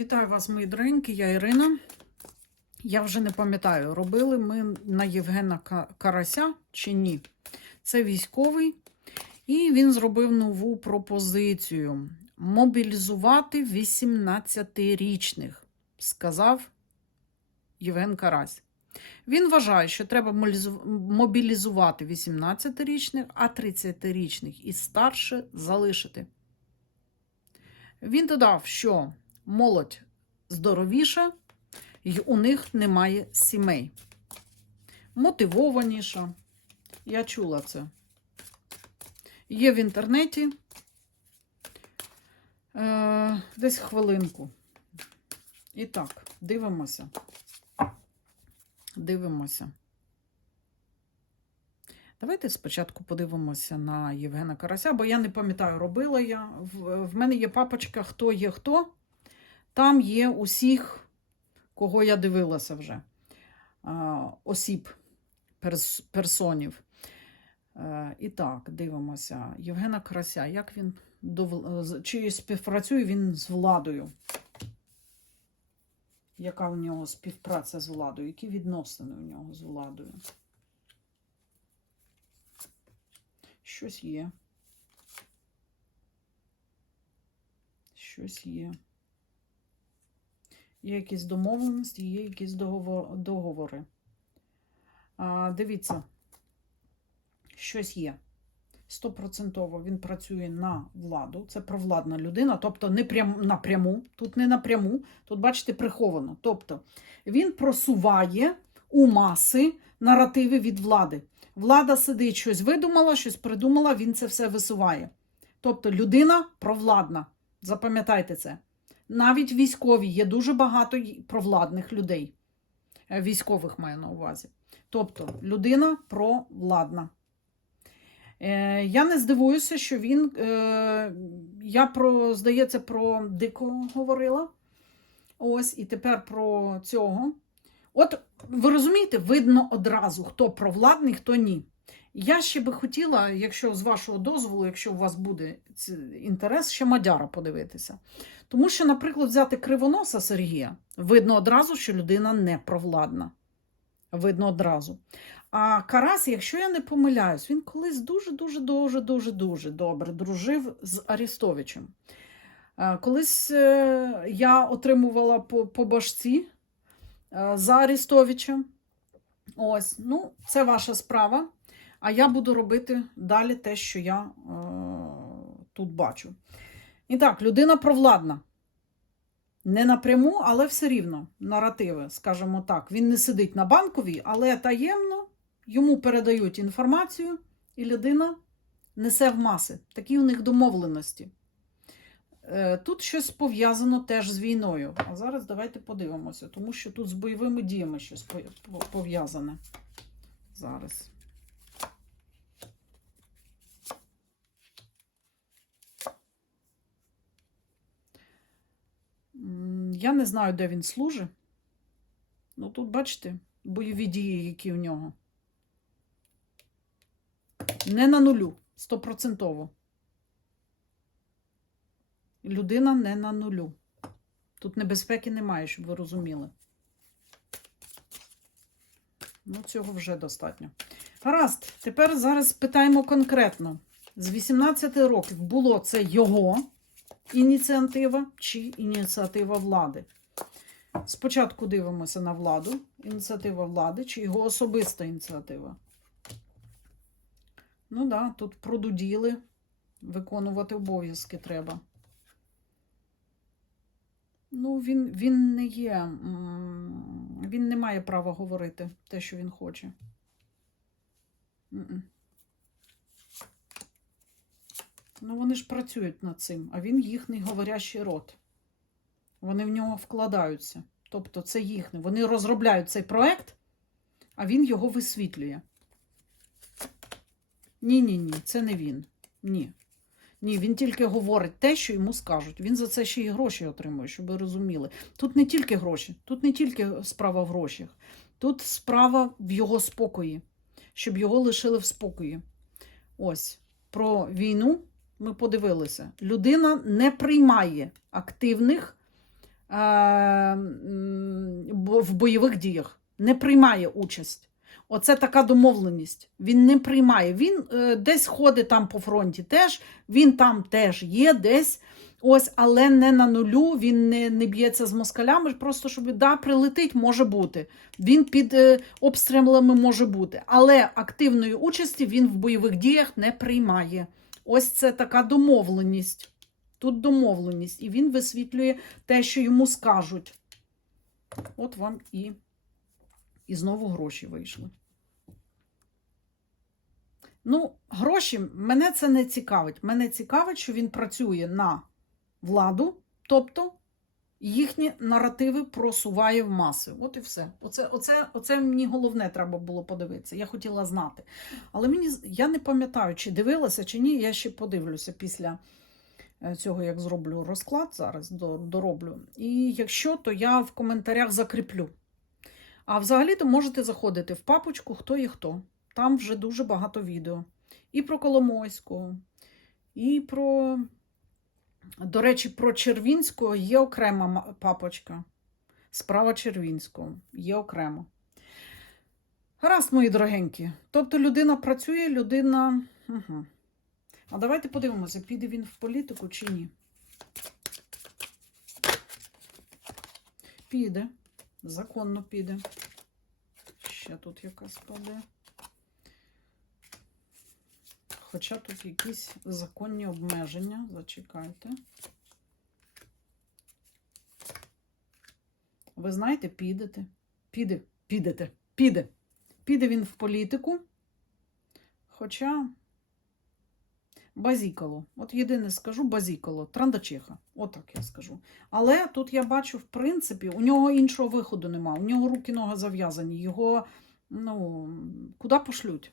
Вітаю вас, мої доренькі, я Ірина. Я вже не пам'ятаю, робили ми на Євгена Карася чи ні. Це військовий, і він зробив нову пропозицію: мобілізувати 18-річних, сказав Євген Карась. Він вважає, що треба мобілізувати 18-річних, а 30-річних і старше залишити. Він додав, що молодь здоровіша, і у них немає сімей. Мотивованіша. Я чула це. Є в інтернеті. Е, десь хвилинку. І так, дивимося. Дивимося. Давайте спочатку подивимося на Євгена Карася, бо я не пам'ятаю, робила я. В, мене є папочка Хто є хто. Там є усіх, кого я дивилася вже, осіб, перс, персонів. Е, І так, дивимося. Євгена Карася, як він до, чи співпрацює він з владою? Яка в нього співпраця з владою? Які відносини у нього з владою? Щось є. Щось є. Є якісь домовленості, є якісь договор, договори. А, дивіться, щось є. Стопроцентово він працює на владу. Це провладна людина, тобто не прям, напряму. Тут не напряму, тут, бачите, приховано. Тобто він просуває у маси наративи від влади. Влада сидить, щось видумала, щось придумала, він це все висуває. Тобто людина провладна. Запам'ятайте це. Навіть військові є дуже багато провладних людей. Е, Військових маю на увазі. Тобто людина провладна. Е, я не здивуюся, що він. Е, я про, здається, про дикого говорила. Ось, і тепер про цього. От ви розумієте, видно одразу, хто провладний, хто ні. Я ще би хотіла, якщо з вашого дозволу, якщо у вас буде інтерес, ще Мадяра подивитися. Тому що, наприклад, взяти кривоноса Сергія, видно одразу, що людина не провладна. Видно одразу. А Карас, якщо я не помиляюсь, він колись дуже-дуже дуже дуже дуже добре дружив з Арістовичем. Е, Колись е, я отримувала по, башці е, за Арістовичем. Ось, ну, це ваша справа. А я буду робити далі те, що я е, тут бачу. І так, людина провладна. Не напряму, але все рівно наративи, скажімо так. Він не сидить на банковій, але таємно йому передають інформацію, і людина несе в маси. Такі у них домовленості. Е, Тут щось пов'язано теж з війною. А зараз давайте подивимося, тому що тут з бойовими діями щось по- по- пов'язане. Зараз. Я не знаю, де він служить. Ну, тут, бачите, бойові дії, які в нього. Не на нулю, стопроцентово. Людина не на нулю. Тут небезпеки немає, щоб ви розуміли. Ну, цього вже достатньо. Гаразд, тепер зараз питаємо конкретно. З 18 років було це його ініціатива чи ініціатива влади? Спочатку дивимося на владу, ініціатива влади чи його особиста ініціатива. Ну да, тут продуділи, виконувати обов'язки треба. Ну, він, він не є, він не має права говорити те, що він хоче. Ну, вони ж працюють над цим, а він їхній говорящий рот. Вони в нього вкладаються. Тобто це їхнє. Вони розробляють цей проект, а він його висвітлює. Ні, ні, ні, це не він. Ні. Ні, він тільки говорить те, що йому скажуть. Він за це ще й гроші отримує, щоб ви розуміли. Тут не тільки гроші, тут не тільки справа в грошах, тут справа в його спокої, щоб його лишили в спокої. Ось про війну ми подивилися. Людина не приймає активних е, в бойових діях, не приймає участь. Оце така домовленість. Він не приймає. Він е, десь ходить там по фронті теж, він там теж є, десь. Ось, але не на нулю, він не, не б'ється з москалями, просто щоб да, прилетить, може бути. Він під е, обстрілами може бути. Але активної участі він в бойових діях не приймає. Ось це така домовленість. Тут домовленість. І він висвітлює те, що йому скажуть. От вам і, і знову гроші вийшли. Ну, гроші, мене це не цікавить. Мене цікавить, що він працює на владу, тобто їхні наративи просуває в маси. От і все. Оце, оце, оце мені головне треба було подивитися. Я хотіла знати. Але мені я не пам'ятаю, чи дивилася, чи ні. Я ще подивлюся після е, цього, як зроблю розклад зараз, дороблю. І якщо, то я в коментарях закріплю. А взагалі-то можете заходити в папочку Хто є хто. Там вже дуже багато відео. І про Коломойського, і про. До речі, про Червінського є окрема папочка. Справа Червінського є окремо. Гаразд, мої дорогенькі. Тобто людина працює, людина. Угу. А давайте подивимося, піде він в політику чи ні. Піде. Законно піде. Ще тут якась паде. Хоча тут якісь законні обмеження. Зачекайте. Ви знаєте, підете. Піде, підете, піде. Піде він в політику. Хоча базікало. От єдине скажу базікало, трандачиха. Отак я скажу. Але тут я бачу, в принципі, у нього іншого виходу нема. У нього руки ноги зав'язані. Його, ну, куди пошлють?